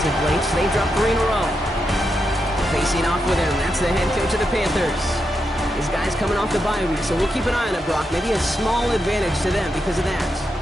as of late. They dropped 3 in a row. Facing off with him, that's the head coach of the Panthers. His guy's coming off the bye week, so we'll keep an eye on it, Brock. Maybe a small advantage to them because of that.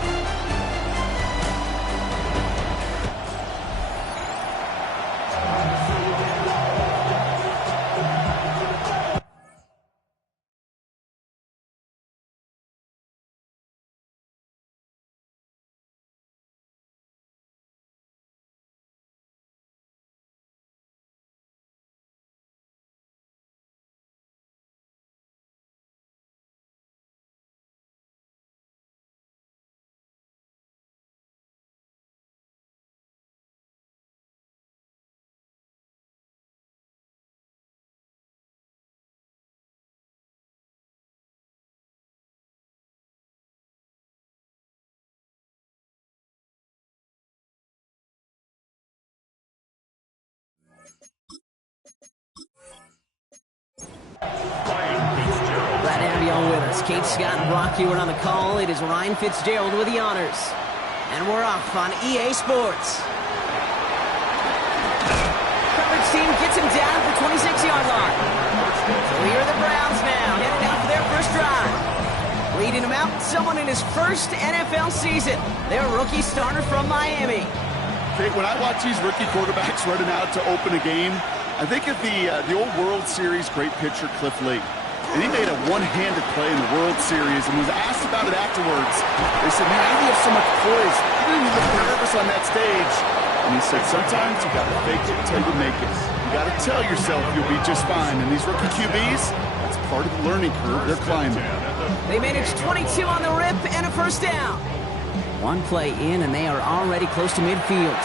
Glad to have you all with us. Kate Scott and Brock Hewitt on the call. It is Ryan Fitzgerald with the honors. And we're off on EA Sports. Coverage team gets him down at the 26-yard line. So here are the Browns now, heading out for their first drive. Leading him out, someone in his first NFL season. Their rookie starter from Miami. Kate, when I watch these rookie quarterbacks running out to open a game, I think of the old World Series great pitcher Cliff Lee. And he made a one-handed play in the World Series and was asked about it afterwards. They said, man, how do you have so much poise? You didn't look nervous on that stage. And he said, sometimes you got to fake it until you make it. You got to tell yourself you'll be just fine. And these rookie QBs, that's part of the learning curve they're climbing. They managed 22 on the rip and a first down. One play in, and they are already close to midfield.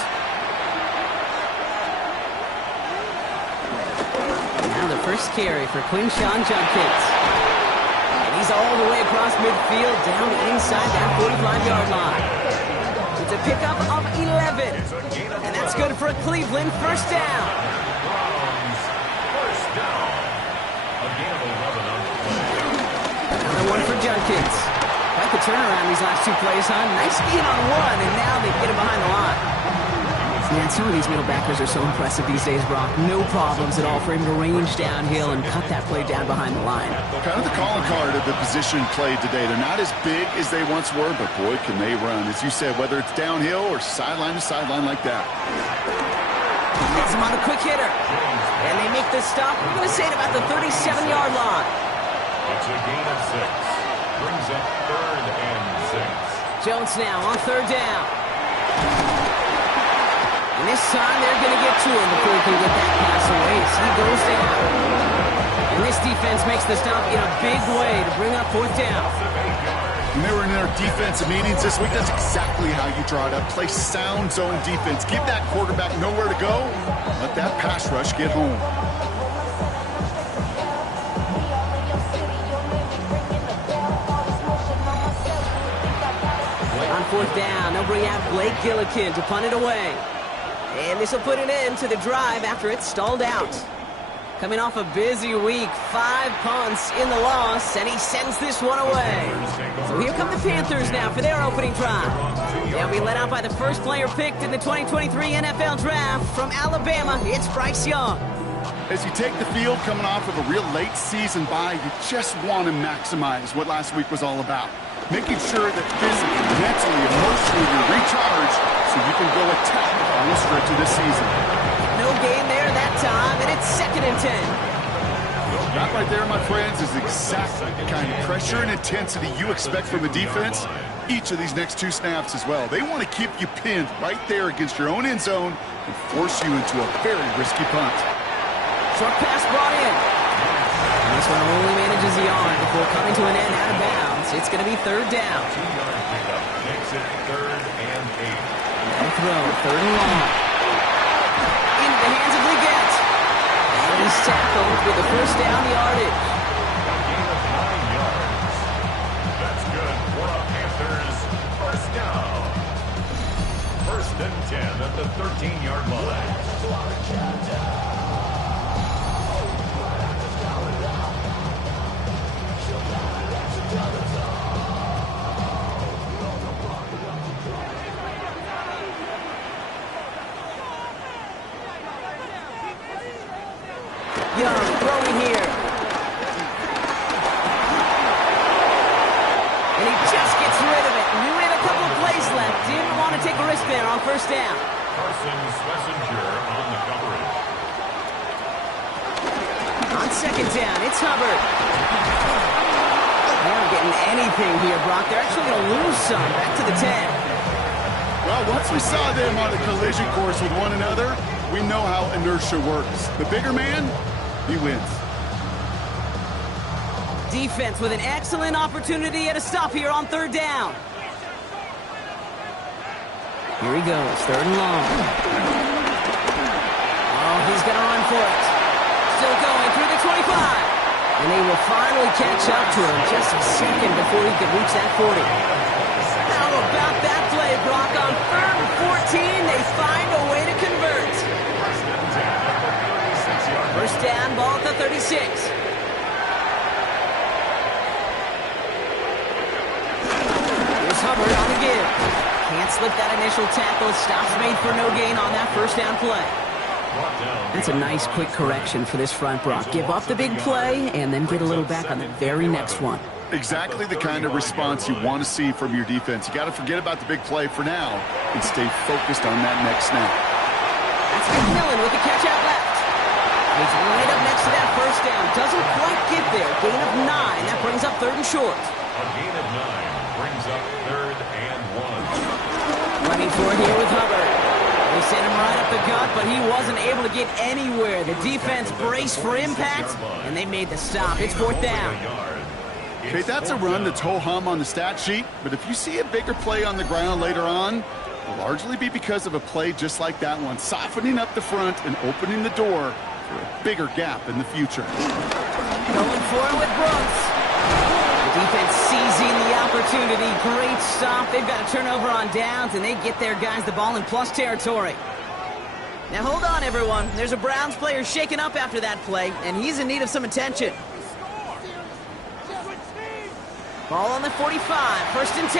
First carry for Quinshawn Judkins. And he's all the way across midfield, down inside that 45-yard line. It's a pickup of 11. And that's good for a Cleveland first down. Another one for Judkins. Quite the turnaround these last 2 plays, huh? Nice gain on one, and now they get him behind the line. Man, some of these middle backers are so impressive these days, Brock. No problems at all for him to range downhill and cut that play down behind the line. Kind of the calling card of the position played today. They're not as big as they once were, but boy, can they run. As you said, whether it's downhill or sideline to sideline like that. Gets him on a quick hitter. And they make the stop. We're going to say it about the 37-yard line. It's a gain of 6. Brings up 3rd and 6. Jones now on 3rd down. And this time they're going to get to him before he can get that pass away. So he goes down. And this defense makes the stop in a big way to bring up 4th down. When they were in their defensive meetings this week, that's exactly how you draw it up. Play sound zone defense. Give that quarterback nowhere to go. Let that pass rush get home. On 4th down, they'll bring out Blake Gillikin to punt it away. And this will put an end to the drive after it stalled out. Coming off a busy week, 5 punts in the loss, and he sends this one away. So here come the Panthers now for their opening drive. They'll be led out by the first player picked in the 2023 NFL Draft from Alabama. It's Bryce Young. As you take the field coming off of a real late season bye, you just want to maximize what last week was all about. Making sure that physically, mentally, emotionally you're recharged so you can go attack the final stretch of this season. No gain there that time, and it's 2nd and 10. That right there, my friends, is exactly the kind of pressure and intensity you expect from a defense each of these next 2 snaps as well. They want to keep you pinned right there against your own end zone and force you into a very risky punt. Short pass brought in. And this one only manages the yard before coming to an end out of bounds. It's going to be 3rd down. 2-yard pickup makes it 3rd and 8. No throw, 3rd and long. Into the hands of Leggett. And he's tackled with the first down yardage. A gain of 9 yards. That's good for the Panthers. First down. 1st and 10 at the 13-yard line. Young throwing here. And he just gets rid of it. Knew he had a couple of plays left. Didn't want to take a risk there on first down. Carson Schlesinger on the coverage. On second down, it's Hubbard. They're not getting anything here, Brock. They're actually going to lose some. Back to the 10. Well, once we saw them on a collision course with one another, we know how inertia works. The bigger man, he wins. Defense with an excellent opportunity at a stop here on third down. Here he goes, third and long. Oh, he's going to run for it. Still going through the 25. And they will finally catch up to him just a second before he could reach that 40. How about that play, Brock? On third and 14, they find a way to convert. First down, ball at the 36. Here's Hubbard on the give. Can't slip that initial tackle. Stops made for no gain on that first down play. That's a nice quick correction for this front, Brock. Give up the big play and then get a little back on the very next one. Exactly the kind of response you want to see from your defense. You got to forget about the big play for now and stay focused on that next snap. That's McMillan with the catch out left. He's right up next to that first down. Doesn't quite get there. Gain of 9. That brings up third and short. A gain of 9 brings up third and 1. Running for it here with Hubbard. They sent him right up the gut, but he wasn't able to get anywhere. The defense braced for impact, and they made the stop. It's fourth down. Okay, that's a run that's ho-hum on the stat sheet, but if you see a bigger play on the ground later on, it'll largely be because of a play just like that one, softening up the front and opening the door for a bigger gap in the future. Going for it with Brooks. The defense seizing the opportunity. Great stop. They've got a turnover on downs, and they get their guys the ball in plus territory. Now hold on, everyone. There's a Browns player shaken up after that play, and he's in need of some attention. Ball on the 45, first and 10.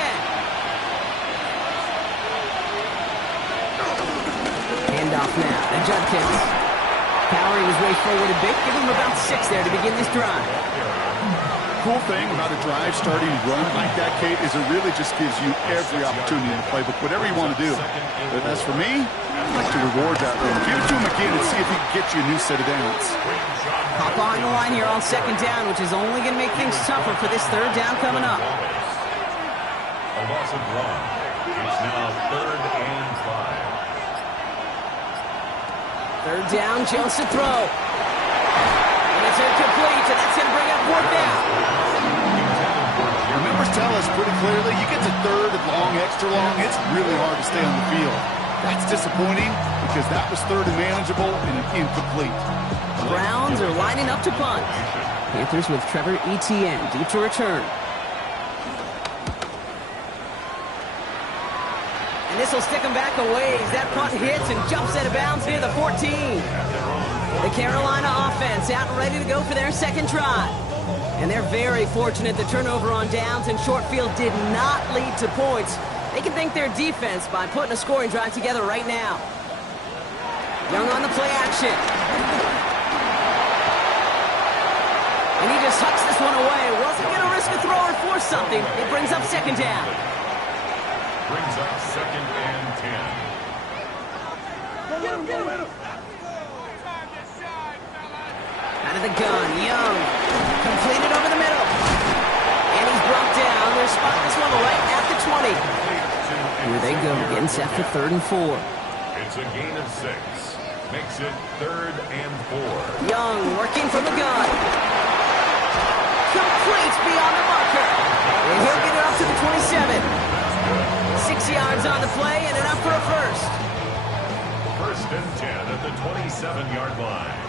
Handoff now to Judkins. Power, he was way forward a bit. Give him about 6 there to begin this drive. Cool thing about a drive starting run like that, Kate, is it really just gives you every opportunity in the playbook, whatever you want to do. But as for me, I'd like to reward that one. Give it to him again and see if he can get you a new set of downs. Hop on the line here on second down, which is only going to make things tougher for this third down coming up. A loss of 1. It's now third and 5. Third down, Jones to throw. And it's incomplete, and that's going to bring up fourth down. Your numbers tell us pretty clearly, you get to third and long, extra long, it's really hard to stay on the field. That's disappointing because that was third and manageable and an incomplete. Browns are lining up to punt. Panthers with Trevor Etienne deep to return. And this will stick them back a ways. That punt hits and jumps out of bounds near the 14. The Carolina offense out and ready to go for their second try. And they're very fortunate the turnover on downs and short field did not lead to points. They can thank their defense by putting a scoring drive together right now. Young on the play action. And he just hucks this one away. Wasn't going to risk a throw or force something. It brings up second down. Brings up second and 10. Out of the gun, Young. Completed over the middle. And he's brought down. They're spotting this one right at the 20. Here they go, getting set for third and 4. It's a gain of 6. Makes it third and 4. Young working from the gun. Complete beyond the marker. And he'll get it up to the 27. 6 yards on the play and enough for a first. First and 10 at the 27-yard line.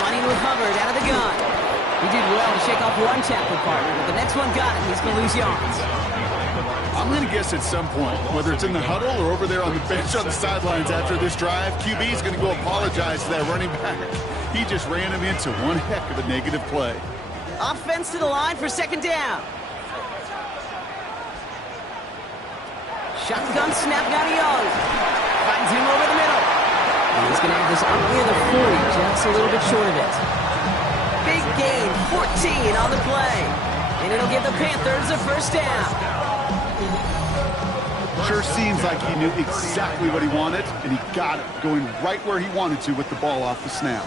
Running with Hubbard out of the gun. He did well to shake off one tackle partner, but the next one got him. He's going to lose yards. I'm going to guess at some point, whether it's in the huddle or over there on the bench on the sidelines after this drive, QB is going to go apologize to that running back. He just ran him into one heck of a negative play. Offense to the line for second down. Shotgun snap now to Young. Finds him over the middle. And he's going to have this up near the 40, just a little bit short of it. Big gain, 14 on the play. And it'll give the Panthers a first down. Sure seems like he knew exactly what he wanted, and he got it, going right where he wanted to with the ball off the snap.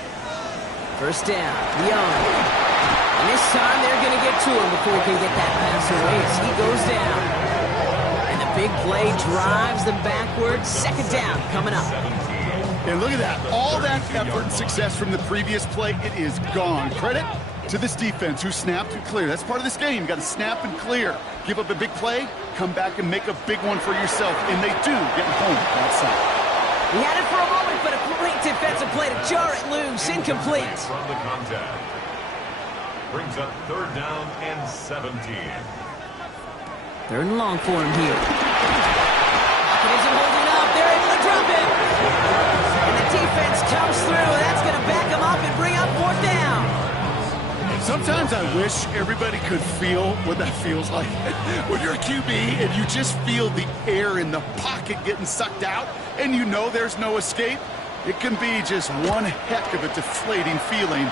First down, Young. And this time they're going to get to him before he can get that pass away as he goes down. And the big play drives them backwards. Second down coming up. And look at that. All that effort and success from the previous play, it is gone. Credit to this defense who snapped and cleared. That's part of this game. You got to snap and clear. Give up a big play, come back and make a big one for yourself. And they do get home outside. He had it for a moment, but a great defensive play to jar it loose. Incomplete. From the contact. Brings up third down and 17. Third and long for him here. Pocket isn't holding up. They're able to drop it. And the defense comes through. That's going to back him up and bring up fourth down. Sometimes I wish everybody could feel what that feels like. When you're a QB and you just feel the air in the pocket getting sucked out and you know there's no escape, it can be just one heck of a deflating feeling.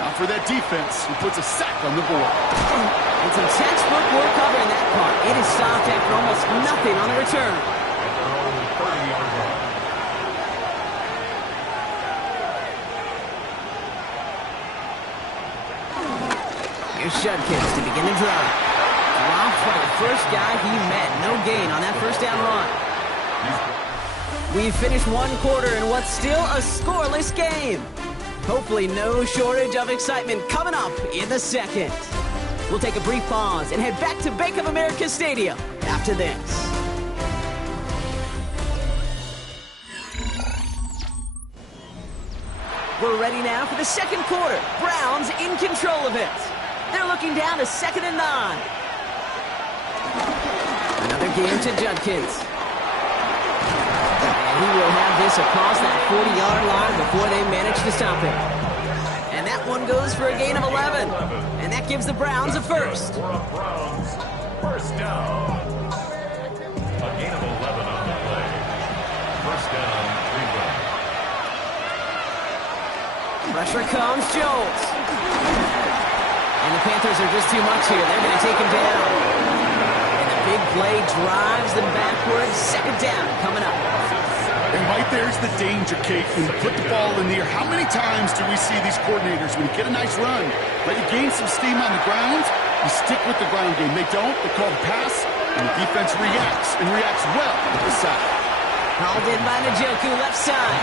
Now for that defense, who puts a sack on the board. And some textbook work covering that part. It is stopped after almost nothing on the return. Here's Judkins to begin the drive. Dropped by the first guy he met. No gain on that first down run. We've finished one quarter in what's still a scoreless game. Hopefully no shortage of excitement coming up in the second. We'll take a brief pause and head back to Bank of America Stadium after this. We're ready now for the second quarter. Browns in control of it. They're looking down to 2nd and 9. Another game to Judkins. And he will have this across that 40-yard line before they manage to stop him. And that one goes for a gain of 11. And that gives the Browns a first. First down. A gain of 11 on the play. First down, Cleveland. Pressure comes, Jones. And the Panthers are just too much here. They're going to take him down. And the big play drives them backwards. Second down coming up. And right there's the danger, Kate, when you put the ball in the air. How many times do we see these coordinators, when you get a nice run, let you gain some steam on the ground, you stick with the ground game. They don't. They call the pass, and the defense reacts, and reacts well with the side. Hauled in by Njoku, left side.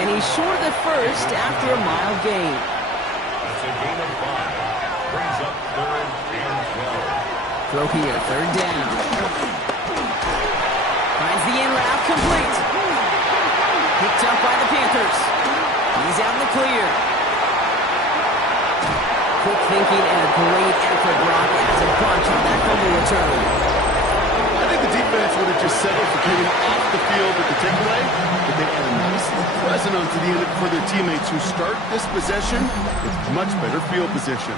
And he's short of the first after a mild gain. That's a gain of 5. Brings up third and 12. Throw here, third down. Finds the in route, complete. Picked up by the Panthers. He's out in the clear. Quick thinking and a great effort, Brock, as a bunch on that fumble return. I think the defense would have just settled for getting off the field with the takeaway, but they had a nice little present onto the end for their teammates who start this possession with much better field position.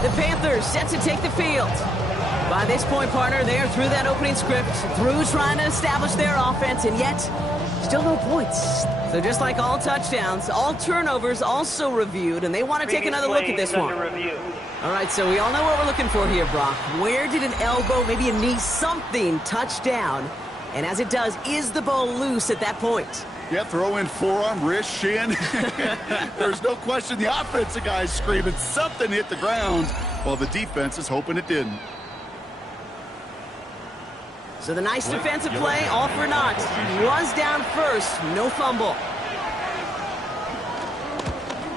The Panthers set to take the field. By this point, partner, they are through that opening script, through trying to establish their offense, and yet still no points. So just like all touchdowns, all turnovers also reviewed, and they want to take another look at this one. All right, so we all know what we're looking for here, Brock. Where did an elbow, maybe a knee, something touch down? And as it does, is the ball loose at that point? Yeah, throw in forearm, wrist, shin. There's no question the offensive guy's screaming something hit the ground while the defense is hoping it didn't. So the nice defensive play, all for naught. He was down first, no fumble.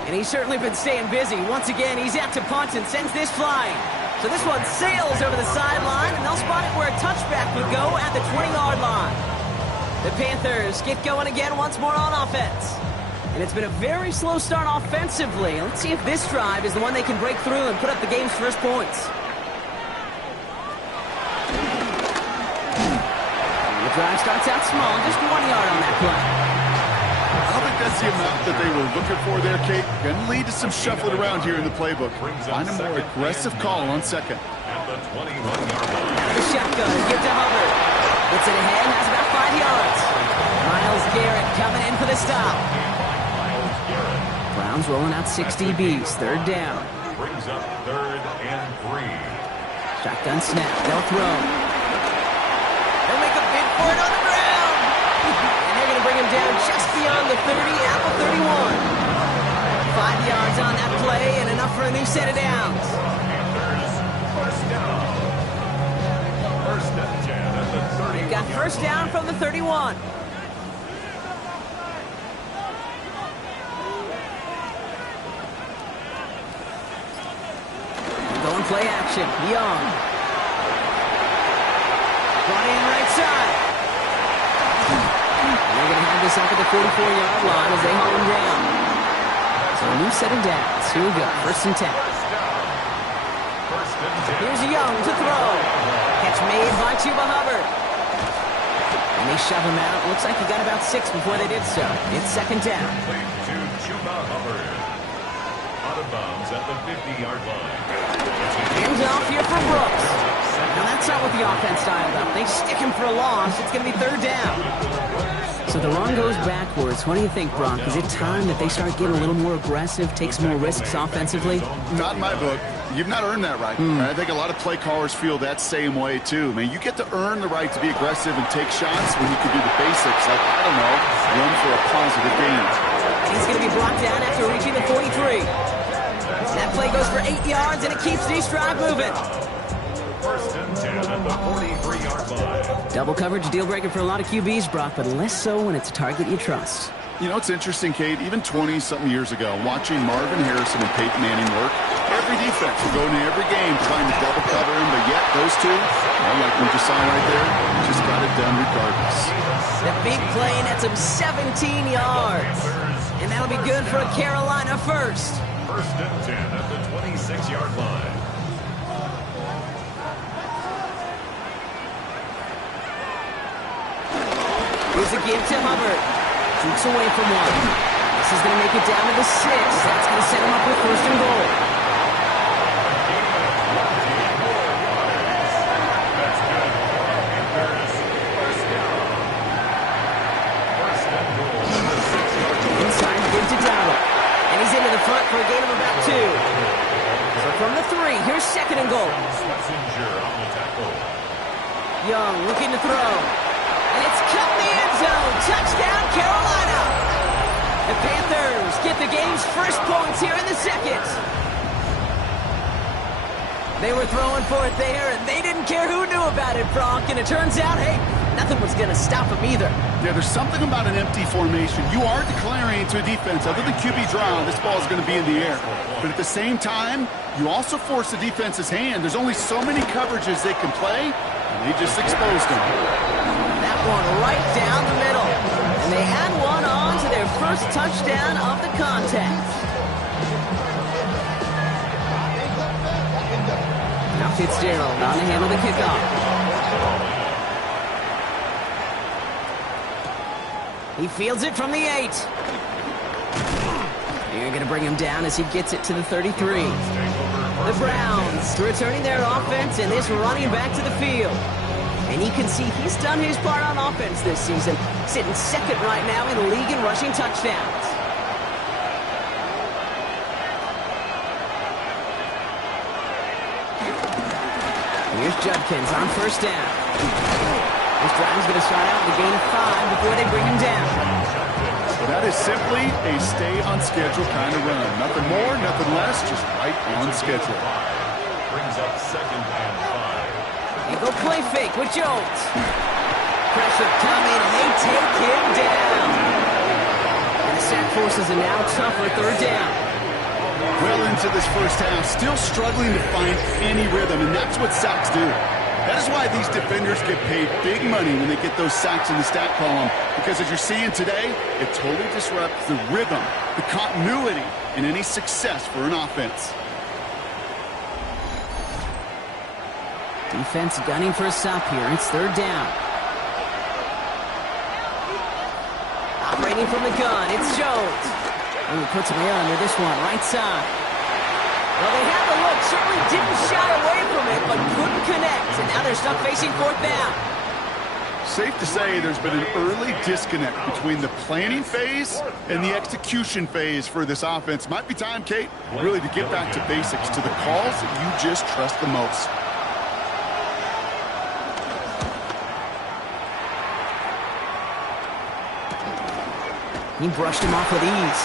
And he's certainly been staying busy. Once again, he's out to punt and sends this flying. So this one sails over the sideline, and they'll spot it where a touchback would go at the 20-yard line. The Panthers get going again once more on offense. And it's been a very slow start offensively. Let's see if this drive is the one they can break through and put up the game's first points. The drive starts out small, just 1 yard on that play. I don't think that's the amount that they were looking for there, Kate. Going to lead to some shuffling around here in the playbook. Find a more aggressive call on second. At the 21-yard line. The shotgun, give to Hubbard. Gets it ahead, has about 5 yards. Myles Garrett coming in for the stop. Browns rolling out 6 DBs, third down. Brings up 3rd and 3. Shotgun snap, they'll throw. They'll make a bid for it on the ground. And they're going to bring him down just beyond the 30, at the 31. 5 yards on that play and enough for a new set of downs. Panthers, first down. First and 10 at the 30. They've got first down from the 31. Going play action. Young. Brought in right side. And they're going to have this up at the 44-yard line as they hold him down. So a new set of downs. Here we go. First and 10. First and 10. Here's Young to throw. Catch made by Chuba Hubbard. And they shove him out. Looks like he got about 6 before they did so. It's second down. Played to Chuba Hubbard. Out of bounds at the 50-yard line. Hands off here for Brooks. Now that's not what the offense dialed up. They stick him for a loss. It's going to be third down. So the run goes backwards. What do you think, Brock? Is it time that they start getting a little more aggressive, take some more risks offensively? Not in my book. You've not earned that right. I think a lot of play callers feel that same way, too. Man, you get to earn the right to be aggressive and take shots when you can do the basics, like, I don't know, run for a positive gain. He's going to be brought down after reaching the 43. That play goes for 8 yards, and it keeps the drive moving. First and 10 at the 43-yard line. Double coverage, deal breaker for a lot of QBs, Brock, but less so when it's a target you trust. You know, it's interesting, Kate, even 20-something years ago, watching Marvin Harrison and Peyton Manning work, every defense would go into every game trying to double cover him, but yet those two, like we just saw right there, just got it done regardless. The big play nets him 17 yards. And that'll be good for a Carolina first. First and 10 at the 26-yard line. Here's a give to Hubbard. Jukes away from one. This is going to make it down to the 6. That's going to set him up with first and goal. That's good. Panthers, first down. First and goal. Inside, give to Dowdle. And he's into the front for a gain of about 2. So from the 3, here's second and goal. Schlesinger on the tackle. Young looking to throw. And it's cut in the end zone. Touchdown, Carolina. The Panthers get the game's first points here in the second. They were throwing for it there, and they didn't care who knew about it, Brock. And it turns out, hey, nothing was going to stop them either. Yeah, there's something about an empty formation. You are declaring to a defense, other than QB draw, this ball is going to be in the air. But at the same time, you also force the defense's hand. There's only so many coverages they can play, and they just exposed them. That one right down the middle. And they add one on to their first touchdown of the contest. Now Fitzgerald on the handle of the kickoff. He fields it from the 8. You're going to bring him down as he gets it to the 33. The Browns returning their offense and this running back to the field. And you can see he's done his part on offense this season, sitting second right now in the league in rushing touchdowns. Here's Judkins on first down. This drive is going to start out with a gain of 5 before they bring him down. That is simply a stay-on-schedule kind of run. Nothing more, nothing less, just right on schedule. Brings up second and 5. They go play fake with Jones. Pressure coming, and they take him down. And the sack forces a now tougher third down. Well into this first half, still struggling to find any rhythm, and that's what sacks do. That is why these defenders get paid big money when they get those sacks in the stat column, because as you're seeing today, it totally disrupts the rhythm, the continuity, and any success for an offense. Defense gunning for a stop here. It's third down. Training from the gun, it's Jones. Ooh, puts him under this one, right side. Well, they had the look, certainly didn't shy away from it, but couldn't connect. And now they're stuck facing fourth down. Safe to say there's been an early disconnect between the planning phase and the execution phase for this offense. Might be time, Kate, really to get back to basics, to the calls that you just trust the most. He brushed him off with ease.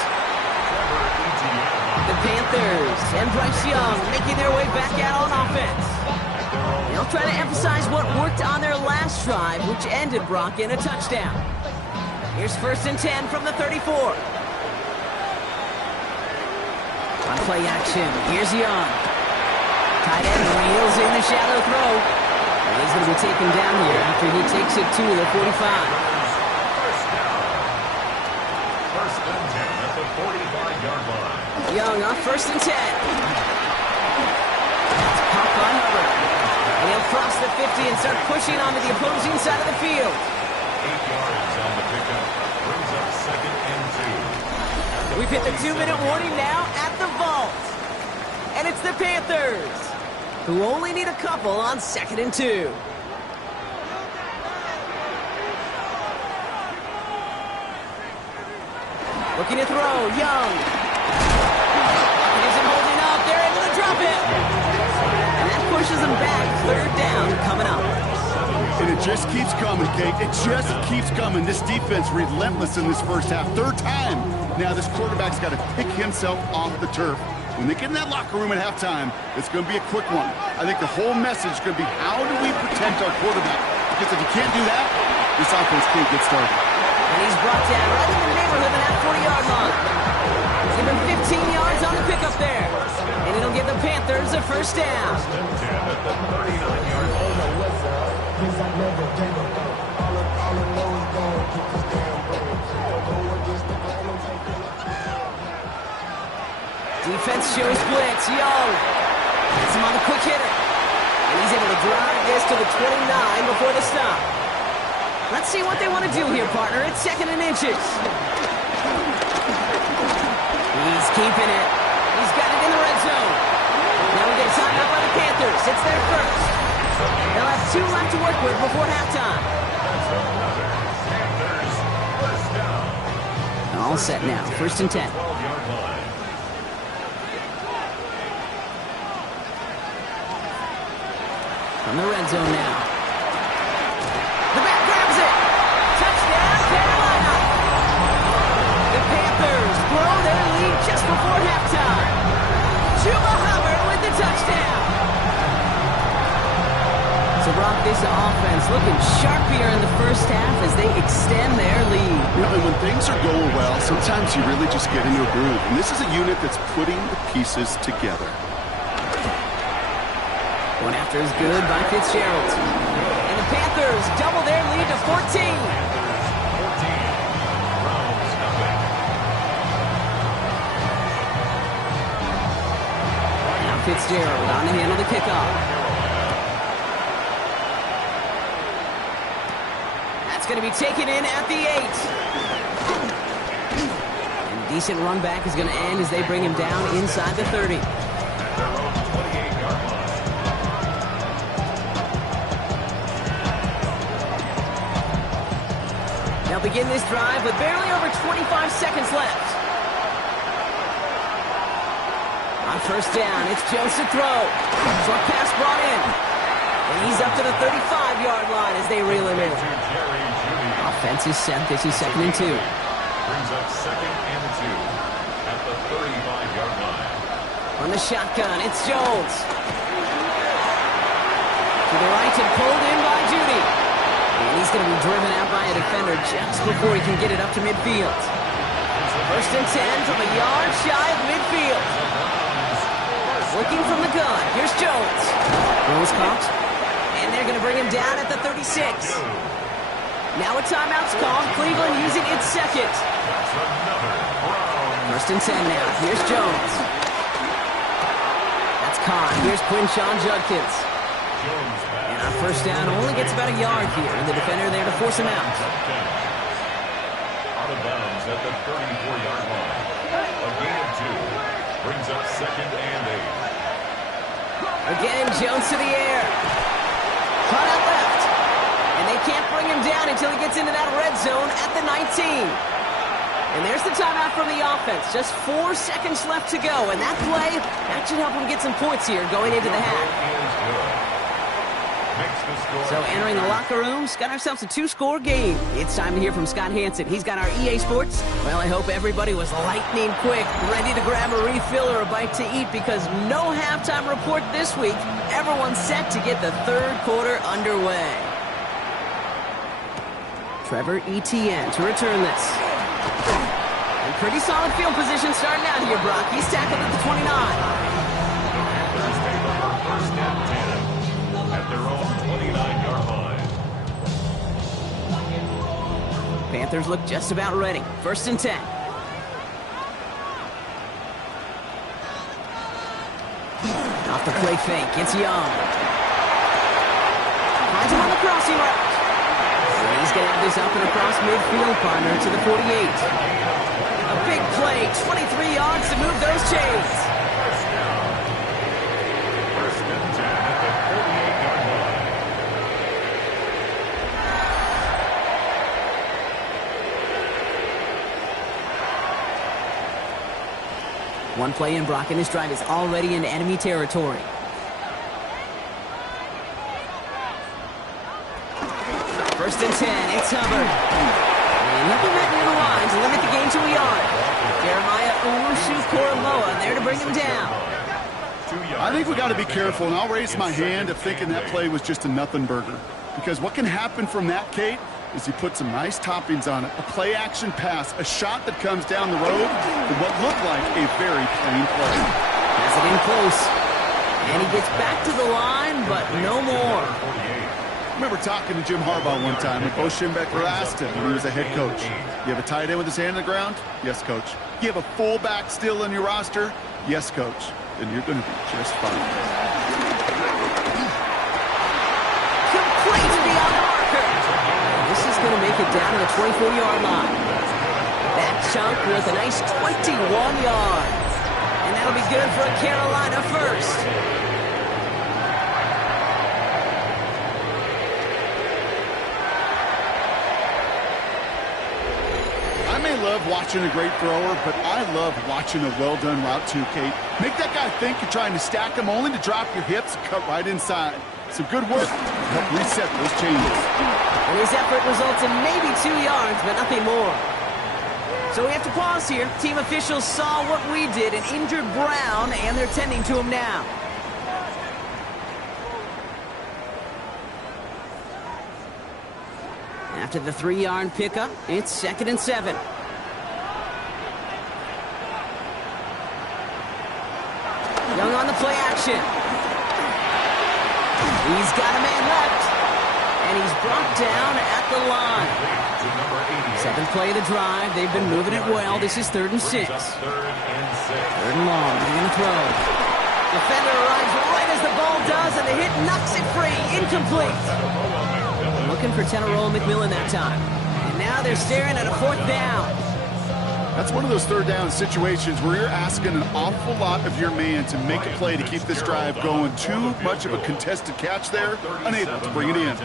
The Panthers and Bryce Young making their way back out on offense. They'll try to emphasize what worked on their last drive, which ended, Brock, in a touchdown. Here's 1st and 10 from the 34. On play action, here's Young. Tight end reels in the shallow throw. And he's going to be taken down here after he takes it to the 45. Young on 1st and 10. That's caught by Hubbard. And he'll cross the 50 and start pushing onto the opposing side of the field. 8 yards on the pickup. Brings up 2nd and 2. We've hit the 2-minute warning now at the vault. And it's the Panthers, who only need a couple on 2nd and 2. Looking to throw, Young. Isn't holding up, they're able to drop it. And that pushes them back, 3rd down coming up. And it just keeps coming, Kate. It just keeps coming. This defense relentless in this first half. 3rd time. Now this quarterback's got to pick himself off the turf. When they get in that locker room at halftime, it's going to be a quick one. I think the whole message is going to be, how do we protect our quarterback? Because if you can't do that, this offense can't get started. And he's brought down right in the neighborhood of that 40-yard line. Give him 15 yards on the pickup there. And it'll give the Panthers a 1st down. 10 at the 39-yard line. Defense shows blitz. Young gets him on the quick hitter. And he's able to drive this to the 29 before the stop. Let's see what they want to do here, partner. It's 2nd and inches. He's keeping it. He's got it in the red zone. Now we get a timeout by the Panthers. It's their 1st. They'll have 2 left to work with before halftime. All set now. 1st and 10. From the red zone now. The back grabs it. Touchdown, Carolina. The Panthers blow their lead just before halftime. Chuba Hubbard with the touchdown. So, Brock, this offense looking sharp here in the first half as they extend their lead. You know, and when things are going well, sometimes you really just get into a groove. And this is a unit that's putting the pieces together. One after is good by Fitzgerald. And the Panthers double their lead to 14. Now Fitzgerald on the handle to kick off. That's going to be taken in at the 8. And decent run back is going to end as they bring him down inside the 30. They'll begin this drive with barely over 25 seconds left. On 1st down, it's Jones to throw. Short pass brought in. And he's up to the 35-yard line as they reel him in. Offense is set. This is 2nd and 2. Brings up 2nd and 2 at the 35-yard line. On the shotgun, it's Jones. To the right and pulled in by Judy. And he's going to be driven out by a defender just before he can get it up to midfield. 1st and 10 from a yard shy of midfield. Working from the gun. Here's Jones. Jones caught. And they're going to bring him down at the 36. Now a timeout's called. Cleveland using its 2nd. 1st and 10 now. Here's Jones. That's caught. Here's Quinshawn Judkins. And on 1st down, only gets about a yard here. And the defender there to force him out. out of bounds at the 34-yard line. A gain of 2 brings up 2nd and 8. Again, Jones to the air. Caught out left. And they can't bring him down until he gets into that red zone at the 19. And there's the timeout from the offense. Just 4 seconds left to go. And that play, that should help him get some points here going into the half. So entering the locker rooms, got ourselves a 2-score game. It's time to hear from Scott Hansen. He's got our EA Sports. Well, I hope everybody was lightning quick, ready to grab a refill or a bite to eat because no halftime report this week. Everyone's set to get the third quarter underway. Trevor Etienne to return this. And pretty solid field position starting out here, Brock. He's tackled at the 29. Panthers take over 1st and 10 at their own 29-yard line. Panthers look just about ready. 1st and 10. Off the play fake. It's Young. Finds him on the crossing route. And he's going to have this up and across midfield, partner, to the 48. A big play. 23 yards to move those chains. 1st and 10 at the 48-yard line. One play in, Brock, and this drive is already in enemy territory. First and 10, it's Hubbard. And he'll be right near the line to limit the game to a yard. Jeremiah Owusu-Koramoah there to bring him down. I think we got to be careful, and I'll raise my hand of thinking that play was just a nothing burger. Because what can happen from that, Kate, is he put some nice toppings on it. A play-action pass, a shot that comes down the road with what looked like a very plain play. Has it in close. And he gets back to the line, but no more. I remember talking to Jim Harbaugh one time when Bo Schembechler asked him when he was a head coach, you have a tight end with his hand on the ground? Yes, coach. You have a fullback still on your roster? Yes, coach. Then you're going to be just fine. Complete to the marker. This is going to make it down to the 24-yard line. That chunk with a nice 21 yards. And that'll be good for a Carolina first. I may love watching a great thrower, but I love watching a well-done route too, Kate. Make that guy think you're trying to stack him only to drop your hips and cut right inside. Some good work to help reset those changes. And his effort results in maybe 2 yards, but nothing more. So we have to pause here. Team officials saw what we did and injured Brown, and they're tending to him now. After the 3-yard pickup, it's 2nd and 7. Young on the play action. He's got a man left. And he's brought down at the line. 7th play of the drive. They've been moving it well. This is 3rd and 6. 3rd and long. They're going to throw. Defender arrives right as the ball does, and the hit knocks it free. Incomplete. Looking for Tenaroa McMillan that time. And now they're staring at a 4th down. That's one of those 3rd down situations where you're asking an awful lot of your man to make a play to keep this drive going. Too much of a contested catch there, unable to bring it in.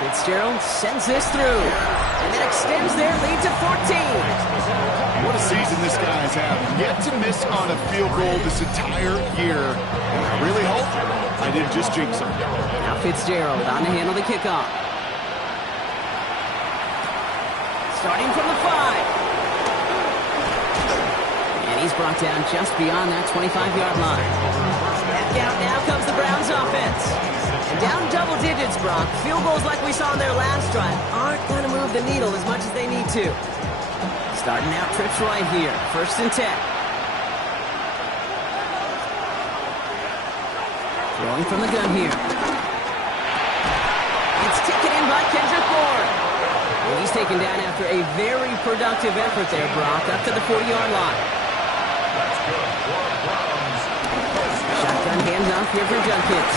Fitzgerald sends this through, and then extends their lead to 14. What a season this guy has had. Yet to miss on a field goal this entire year. And I really hope I didn't just jinx him. Now Fitzgerald on to handle the kickoff. Starting from the 5. And he's brought down just beyond that 25-yard line. Back out now comes the Browns offense. And down double digits, Brock. Field goals like we saw in their last drive aren't going to move the needle as much as they need to. Starting out trips right here. 1st and 10. Throwing from the gun here. It's taken in by Kendrick Bourne. And he's taken down after a very productive effort there, Brock, up to the 40-yard line. Shotgun handoff here for Junkins.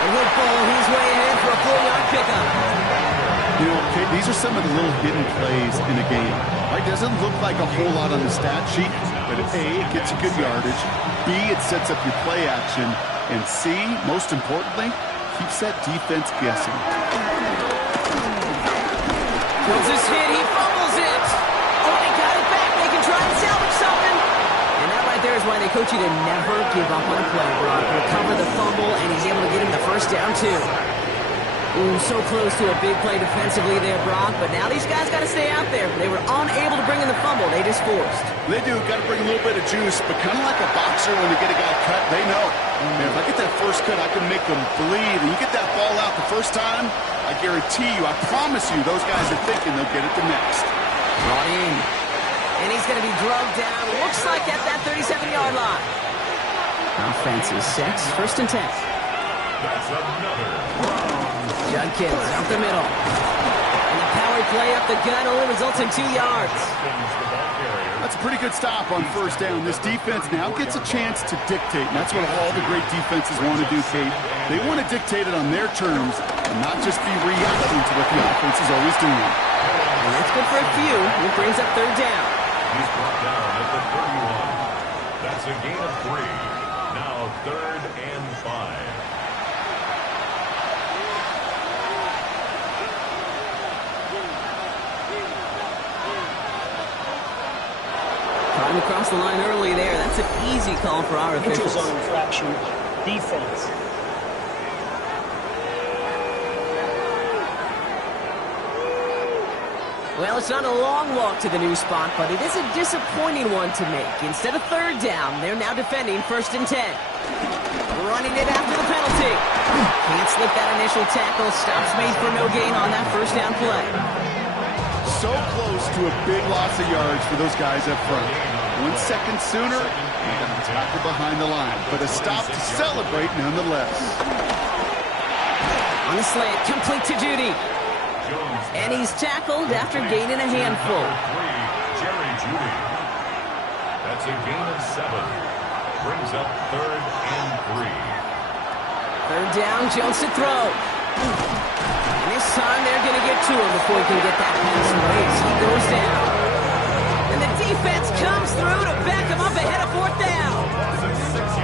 And he'll pull his way ahead for a 4-yard pickup. You know, okay, these are some of the little hidden plays in a game. Right? Doesn't look like a whole lot on the stat sheet, but A, it gets you good yardage. B, it sets up your play action. And C, most importantly, keeps that defense guessing. Throws his hit, he fumbles it. Oh, they got it back. They can try and salvage something. And that right there is why they coach you to never give up on a play, Brock. Recover the fumble, and he's able to get him the first down, too. Ooh, so close to a big play defensively there, Brock. But now these guys got to stay out there. They were unable to bring in the fumble. They just forced. They do. Got to bring a little bit of juice, but kind of like a boxer when they get a guy cut, they know. Man, if I get that first cut, I can make them bleed. And you get that ball out the first time, I guarantee you, I promise you, those guys are thinking they'll get it the next. Brought in. And he's going to be drugged down. Looks like at that 37-yard line. Offense is set. First and 10. That's another. Judkins up the middle. And the power play up the gut only results in 2 yards. That's a pretty good stop on first down. This defense now gets a chance to dictate, and that's what all the great defenses want to do, Kate. They want to dictate it on their terms and not just be reacting to what the offense is always doing. And that's good for a few. It brings up third down. He's brought down at the 31. That's a gain of 3. Now 3rd and 5. Caught him across the line early there. That's an easy call for our Neutral officials. zone infraction. Defense. Well, it's not a long walk to the new spot, but it is a disappointing one to make. Instead of third down, they're now defending 1st and 10. Running it after the penalty. Can't slip that initial tackle. Stops made for no gain on that first down play. So close to a big loss of yards for those guys up front. 1 second sooner, and got a tackle behind the line. But a stop to celebrate nonetheless. On the slant, complete to Judy. And he's tackled after gaining a handful. Jerry Judy. That's a gain of 7. Brings up 3rd and 3. Third down, Jones to throw. And this time they're going to get to him before he can get that pass away as he goes down. And the defense comes through to back him up ahead of 4th down.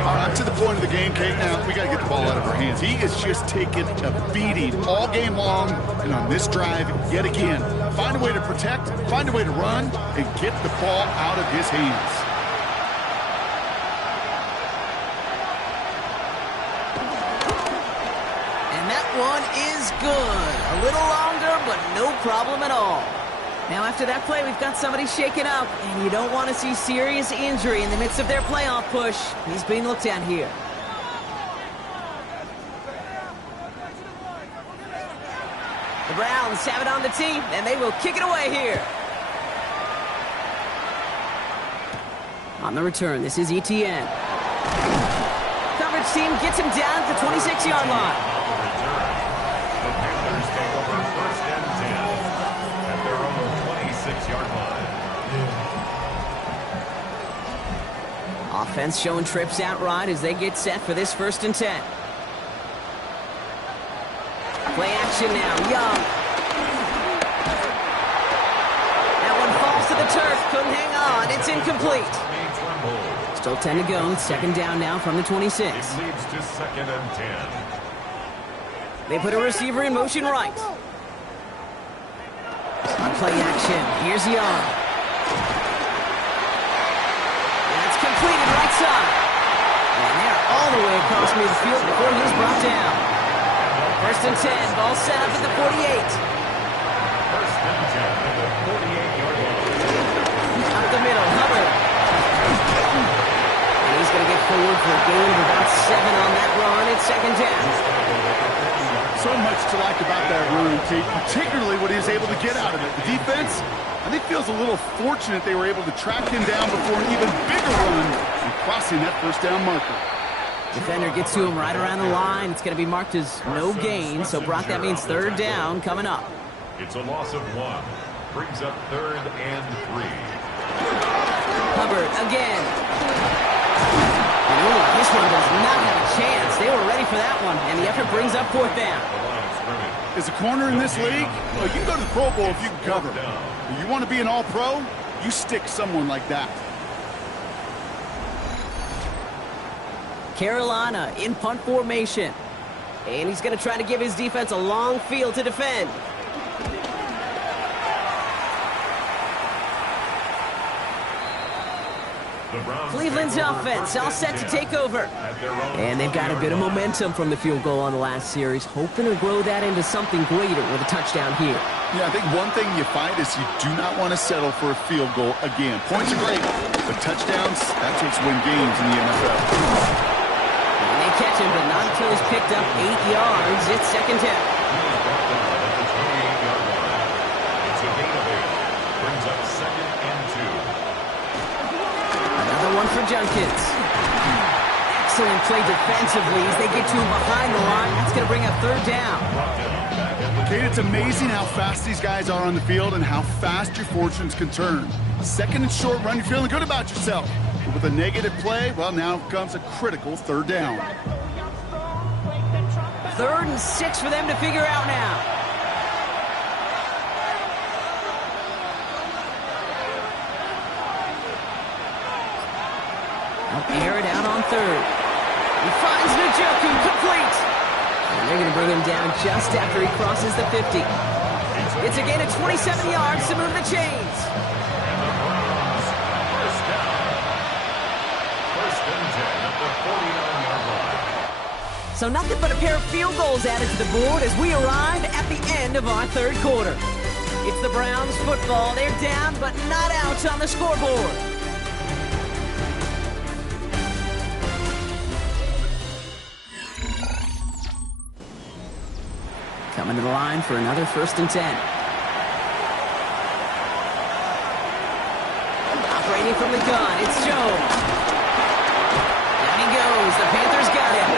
All right, to the point of the game, Kate. Now, we got to get the ball out of our hands. He is just taking a beating all game long, and on this drive, yet again, find a way to protect, find a way to run, and get the ball out of his hands. And that one is good. A little longer, but no problem at all. Now, after that play, we've got somebody shaken up, and you don't want to see serious injury in the midst of their playoff push. He's being looked at here. The Browns have it on the tee, and they will kick it away here. On the return, this is ETN. Coverage team gets him down at the 26-yard line. The Panthers take over 1st and 10 at their own 26-yard line. Offense showing trips out right as they get set for this 1st and 10. Play action now, Young. That one falls to the turf, couldn't hang on, it's incomplete. Still 10 to go, 2nd down now from the 26. It leads to 2nd and 10. They put a receiver in motion right. On play action, here's Young. That's completed right side. And they're all the way across midfield before he's brought down. 1st and 10, ball set up at the 48. 1st and 10 at the 48-yard line. Up the middle, Hubbard. And he's going to get forward for a gain of about 7 on that run. It's 2nd down. So much to like about that run, Kate, particularly what he was able to get out of it. The defense, I think, feels a little fortunate they were able to track him down before an even bigger run and crossing that 1st down marker. Defender gets to him right around the line. It's going to be marked as no gain. So, Brock, that means 3rd down coming up. It's a loss of 1. Brings up 3rd and 3. Hubbard again. And this one does not have a chance. They were ready for that one, and the effort brings up fourth down. As a corner in this league, well, you can go to the Pro Bowl if you can cover. If you want to be an all-pro, you stick someone like that. Carolina in punt formation. And he's going to try to give his defense a long field to defend. Cleveland's offense all set to take over. And they've got a bit of momentum from the field goal on the last series, hoping to grow that into something greater with a touchdown here. Yeah, I think one thing you find is you do not want to settle for a field goal again. Points are great, but touchdowns, that's what's win games in the NFL. And they catch him, but not until he's picked up 8 yards. It's second down. It's a gain of 8. Brings up 2nd and 2. Another one for Junkins. Excellent play defensively as they get to him behind the line. That's going to bring up third down. Kate, it's amazing how fast these guys are on the field and how fast your fortunes can turn. Second and short run, you're feeling good about yourself. But with a negative play, well, now comes a critical third down. 3rd and 6 for them to figure out now. Air it out on 3rd. He finds Njoku, complete. And they're going to bring him down just after he crosses the 50. It's a gain of 27 yards to move the chains. And the Browns, first down. 1st and 10 at the 49-yard line. So nothing but a pair of field goals added to the board as we arrive at the end of our 3rd quarter. It's the Browns football. They're down but not out on the scoreboard. Coming to the line for another 1st and 10. Operating from the gun, it's Jones. Down he goes. The Panthers got him.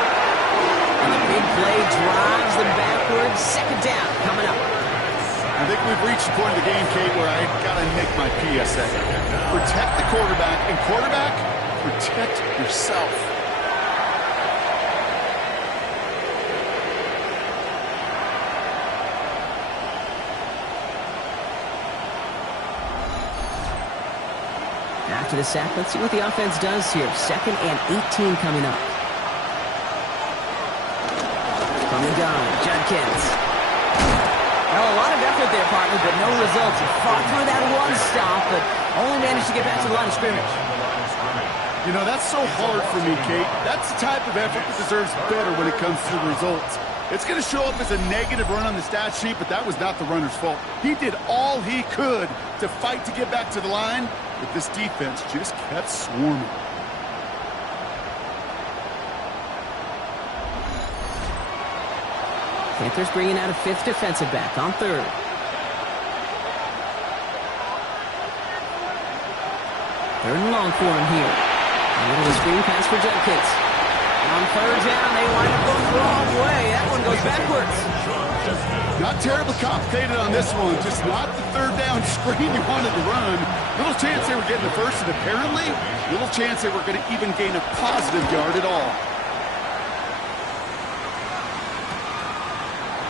And the big play drives them backwards. Second down coming up. I think we've reached the point of the game, Kate, where I got to make my PSA. Protect the quarterback, and quarterback, protect yourself. After the sack, let's see what the offense does here. 2nd and 18 coming up. From the gun, Judkins. Well, a lot of effort there, partner, but no results. He fought through that one stop, but only managed to get back to the line of scrimmage. You know, that's so hard for me, Kate. That's the type of effort that deserves better when it comes to the results. It's going to show up as a negative run on the stat sheet, but that was not the runner's fault. He did all he could to fight to get back to the line, but this defense just kept swarming. Panthers bringing out a 5th defensive back on 3rd. Third and long for him here. A little screen pass for Judkins. On 3rd down, they wind up going the wrong way. That one goes backwards. Not terribly complicated on this one. Just not the 3rd down screen you wanted to run. Little chance they were getting the first, and apparently, little chance they were going to even gain a positive yard at all.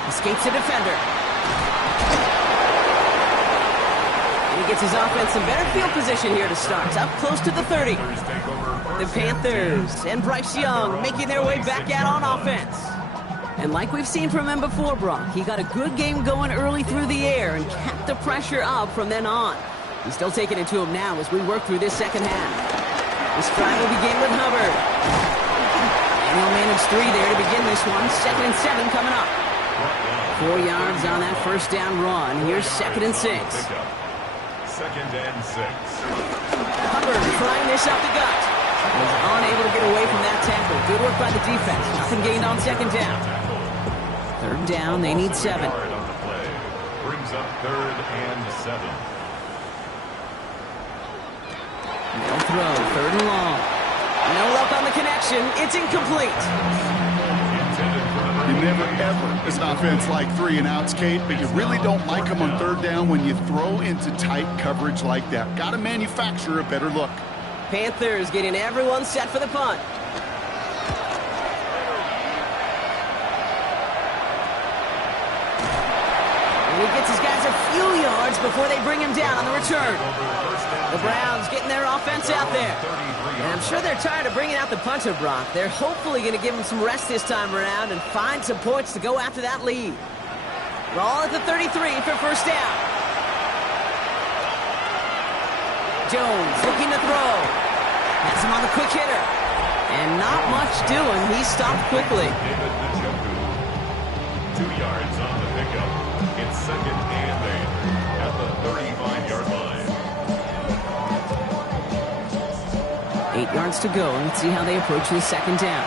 Escapes a defender. And he gets his offense some better field position here to start. Up close to the 30. The Panthers and Bryce Young making their way back out on offense. And like we've seen from him before, Brock, he got a good game going early through the air and kept the pressure up from then on. He's still taking it to him now as we work through this second half. This drive will begin with Hubbard. And he'll manage 3 there to begin this one. 2nd and 7 coming up. 4 yards on that first down run. Here's 2nd and 6. 2nd and 6. Hubbard trying this up the gut. Was unable to get away from that tackle. Good work by the defense. Nothing gained on 2nd down. 3rd down, they need 7. Brings up 3rd and 7. They'll throw. 3rd and long. No luck on the connection. It's incomplete. You never, ever, as an offense, like 3 and outs, Kate, but you really don't like them on 3rd down when you throw into tight coverage like that. Got to manufacture a better look. Panthers getting everyone set for the punt. And he gets his guys a few yards before they bring him down on the return. The Browns getting their offense out there. And I'm sure they're tired of bringing out the punter, Brock. They're hopefully going to give him some rest this time around and find some points to go after that lead. Ball at the 33 for first down. Jones looking to throw. Has him on the quick hitter. And not much doing. He stopped quickly. 2 yards on the pickup. It's second and 8 at the 35-yard line. 8 yards to go. Let's see how they approach this second down.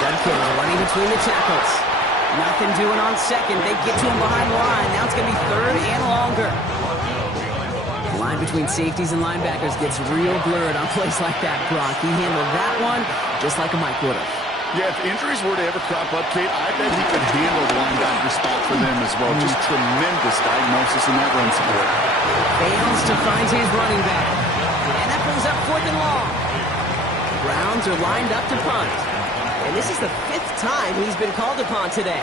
Judkins running between the tackles. Nothing doing on second. They get to him behind the line. Now it's going to be third and longer. The line between safeties and linebackers gets real blurred on plays like that, Brock. He handled that one just like a Mike would have. Yeah, if injuries were to ever crop up, Kate, I bet he could handle the linebacker spot for them as well. Just tremendous diagnosis in that run support. Fails to find his running back. And that brings up fourth and long. The Browns are lined up to punt. And this is the 5th time he's been called upon today.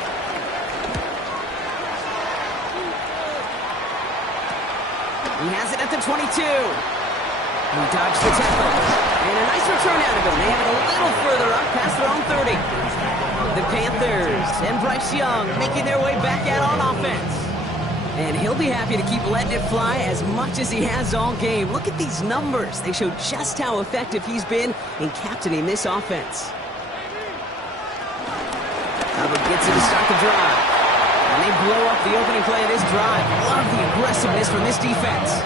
He has it at the 22. He dodged the tackle. And a nice return out of him. They have it a little further up past their own 30. The Panthers and Bryce Young making their way back out on offense. And he'll be happy to keep letting it fly as much as he has all game. Look at these numbers. They show just how effective he's been in captaining this offense. Hubbard gets it to start the drive. And they blow up the opening play of this drive. Love the aggressiveness from this defense.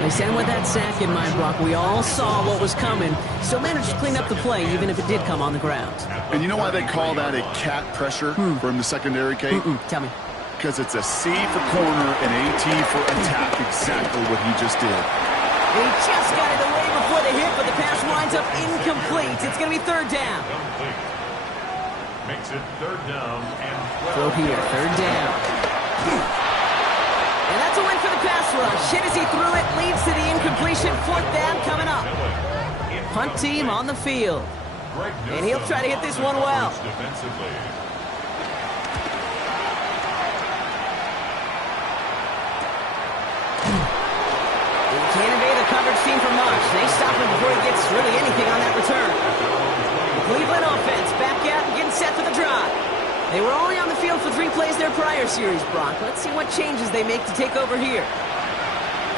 They sent with that sack in mind, Brock. We all saw what was coming. Still managed to clean up the play, even if it did come on the ground. And you know why they call that a cat pressure from the secondary, Kate? Tell me. Because it's a C for corner and AT for attack, exactly what he just did. And he just got it away before the hit, but the pass winds up incomplete. It's going to be third down. Makes it third down and 12. Throw here, third down. And that's a win for the pass rush. Hit as he threw it, leads to the incompletion. Fourth down coming up. Punt team on the field. And he'll try to hit this one well. Defensively. He can't evade the coverage team for much. They stop him before he gets really anything on that return. The Cleveland offense back out and getting set for the drive. They were only on the field for 3 plays their prior series, Brock. Let's see what changes they make to take over here.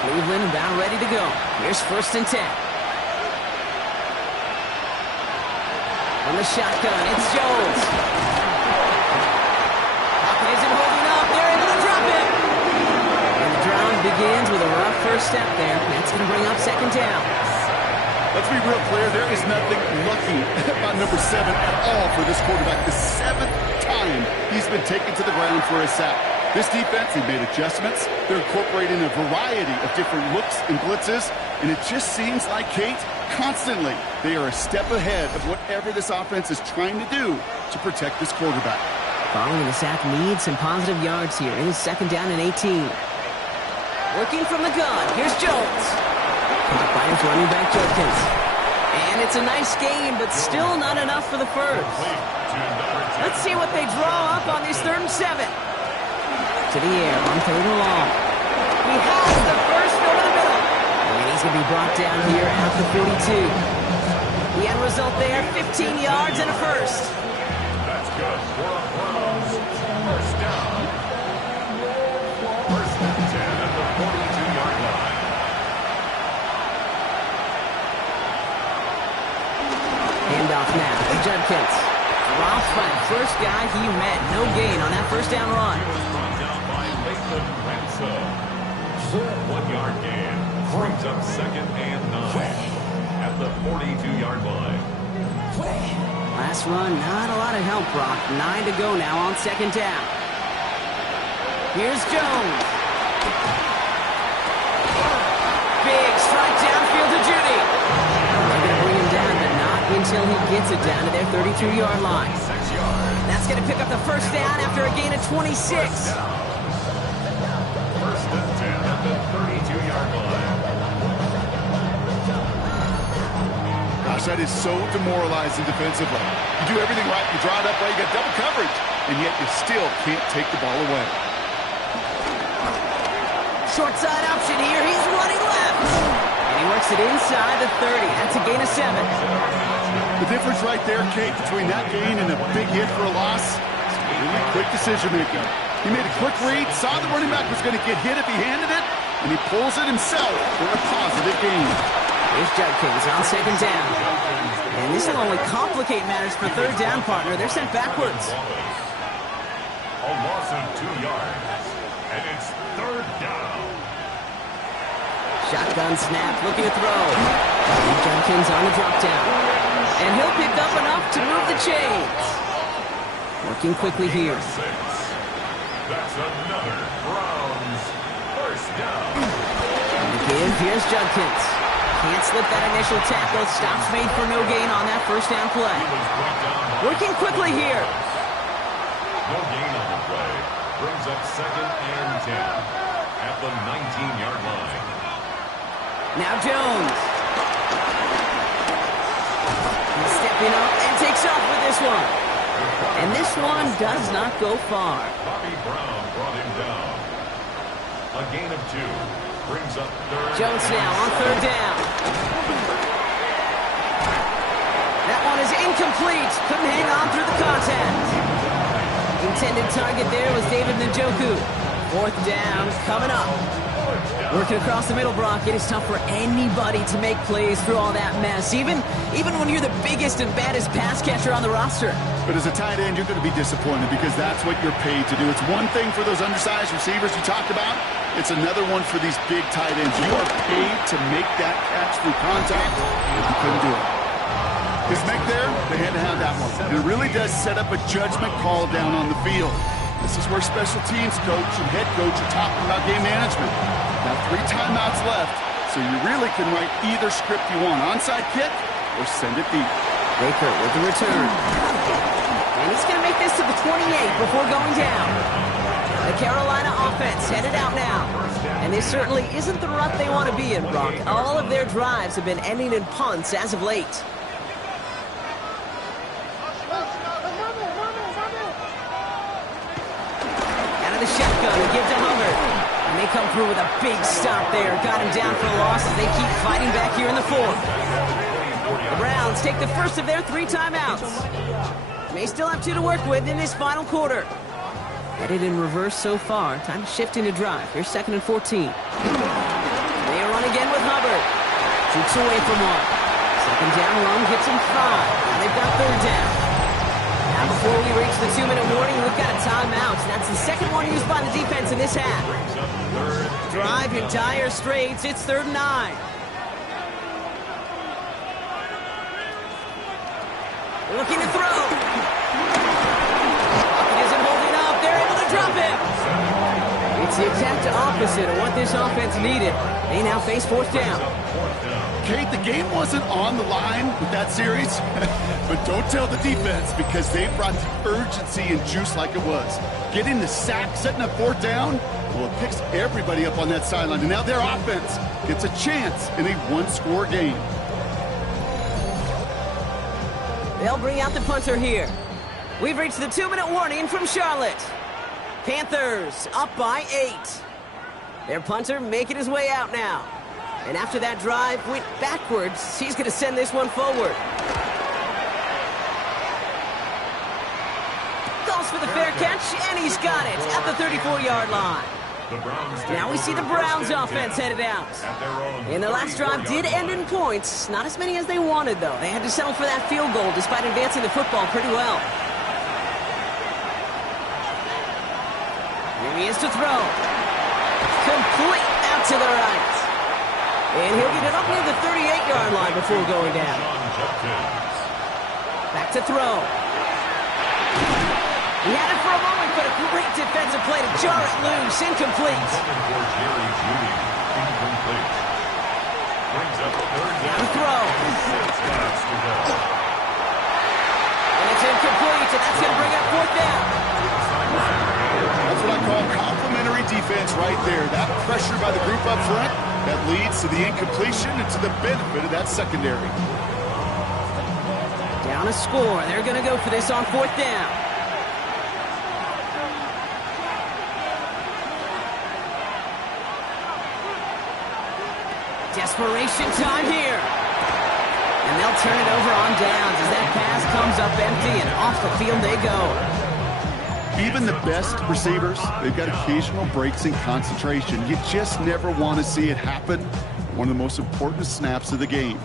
Cleveland about ready to go. Here's first and 10. From the shotgun, it's Jones. Pocket isn't holding up. They're able to drop him. And the drive begins with a rough first step there. That's going to bring up second down. Let's be real clear, there is nothing lucky about number 7 at all for this quarterback. The 7th time he's been taken to the ground for a sack. This defense, they've made adjustments. They're incorporating a variety of different looks and blitzes, and it just seems like, Kate, constantly they are a step ahead of whatever this offense is trying to do to protect this quarterback. Following the sack needs some positive yards here. It is second down and 18. Working from the gun, here's Jones. Caught by his running back, Judkins. And it's a nice game, but still not enough for the first. Let's see what they draw up on this third and 7. To the air on third and long. He has the first over the middle. And he's going to be brought down here at the 42. The end result there, 15 yards and a first. That's good for a Browns. First down. First and 10 at the 42-yard line. Handoff now to Judkins. Dropped by the first guy he met. No gain on that first down run. Brought down by Latham Ransom. 1-yard gain. Brings up second and 9 at the 42-yard line. Last run, not a lot of help, Brock. 9 to go now on second down. Here's Jones. Big strike downfield to Judy. They're going to bring him down, but not until he gets it down to their 32-yard line. 6 yards. That's going to pick up the first down after a gain of 26. First and 10 at the 32-yard line. Gosh, that is so demoralizing defensively. You do everything right, you draw it up right, you got double coverage. and yet you still can't take the ball away. Short side option here. He's running left. And he works it inside the 30. That's a gain of 7. The difference right there, Kate, between that gain and a big hit for a loss is really quick decision-making. He made a quick read, saw the running back was going to get hit if he handed it, and he pulls it himself for a positive gain. Here's Judkins on 2nd down. And this will only complicate matters for 3rd down, partner. They're sent backwards. A loss of 2 yards. And it's 3rd down. Shotgun snap, looking to throw. And Judkins on the drop down. And he'll pick up enough to move the chains. Working quickly here. 6. That's another Browns 1st down. And again, here's Judkins. Can't slip that initial tackle. Stops made for no gain on that 1st down play. Working quickly here. No gain on the play. Brings up 2nd and 10 at the 19-yard line. Now Jones. He's stepping up and takes off with this one. And this one does not go far. Bobby Brown brought him down. A gain of 2 brings up 3rd. Jones now on 3rd down. That one is incomplete. Couldn't hang on through the contact. Intended target there was David Njoku. 4th down coming up. Working across the middle, Brock. It is tough for anybody to make plays through all that mess, even when you're the biggest and baddest pass catcher on the roster. But as a tight end, you're going to be disappointed because that's what you're paid to do. It's one thing for those undersized receivers you talked about. It's another one for these big tight ends. You are paid to make that catch through contact, but you couldn't do it. His make there, they had to have that one. And it really does set up a judgment call down on the field. This is where special teams coach and head coach are talking about game management. Now 3 timeouts left, so you really can write either script you want. Onside kick or send it deep. Baker with the return. And he's going to make this to the 28 before going down. The Carolina offense headed out now. And this certainly isn't the rut they want to be in, Brock. All of their drives have been ending in punts as of late. Out of the shotgun, they give to Hubbard. And they come through with a big stop there. Got him down for a loss as they keep fighting back here in the 4th. The Browns take the first of their 3 timeouts. May still have 2 to work with in this final quarter. Headed in reverse so far. Time to shift into drive. Here's 2nd and 14. They run again with Hubbard. Shoots away from 1. 2nd down run gets him 5. Now they've got 3rd down. Now before we reach the 2-minute warning, we've got a timeout. That's the 2nd one used by the defense in this half. Drive in dire straits. It's 3rd and 9. Looking to throw. Pocket isn't holding up. They're able to drop him. It's the exact opposite of what this offense needed. They now face 4th down. Kate, the game wasn't on the line with that series, but don't tell the defense because they brought the urgency and juice like it was. Getting the sack, setting up 4th down, well, it picks everybody up on that sideline, and now their offense gets a chance in a 1-score game. They'll bring out the punter here. We've reached the 2-minute warning from Charlotte. Panthers up by 8. Their punter making his way out now. And after that drive went backwards, he's going to send this one forward. Calls for the fair catch, and he's got it at the 34-yard line. Now we see the Browns offense headed out. And their last drive did end in points. Not as many as they wanted, though. They had to settle for that field goal despite advancing the football pretty well. Here he is to throw. Complete out to the right. And he'll get it up near the 38-yard line before going down. Back to throw. He had it for a moment, but a great defensive play to jar it loose. Incomplete. Now to throw. And it's incomplete, and that's going to bring up 4th down. That's what I call complimentary defense right there. That pressure by the group up front, that leads to the incompletion and to the benefit of that secondary. Down a score. They're going to go for this on 4th down. Desperation time here. And they'll turn it over on downs as that pass comes up empty and off the field they go. Even the best receivers, they've got occasional breaks in concentration. You just never want to see it happen. One of the most important snaps of the game.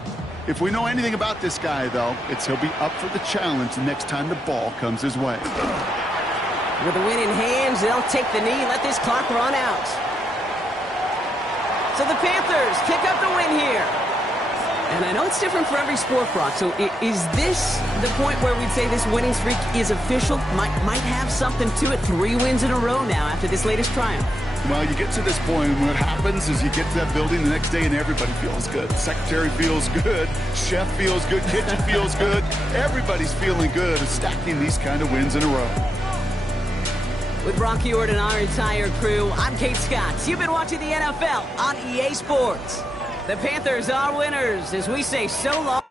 If we know anything about this guy, though, it's he'll be up for the challenge the next time the ball comes his way. With the win in hand, they'll take the knee and let this clock run out. So the Panthers pick up the win here. And I know it's different for every sport, Brock. So is this the point where we'd say this winning streak is official? Might have something to it. 3 wins in a row now after this latest triumph. Well, you get to this point, and what happens is you get to that building the next day, and everybody feels good. Secretary feels good. Chef feels good. Kitchen feels good. Everybody's feeling good of stacking these kind of wins in a row. With Brock Ewart and our entire crew, I'm Kate Scott. You've been watching the NFL on EA Sports. The Panthers are winners as we say so long.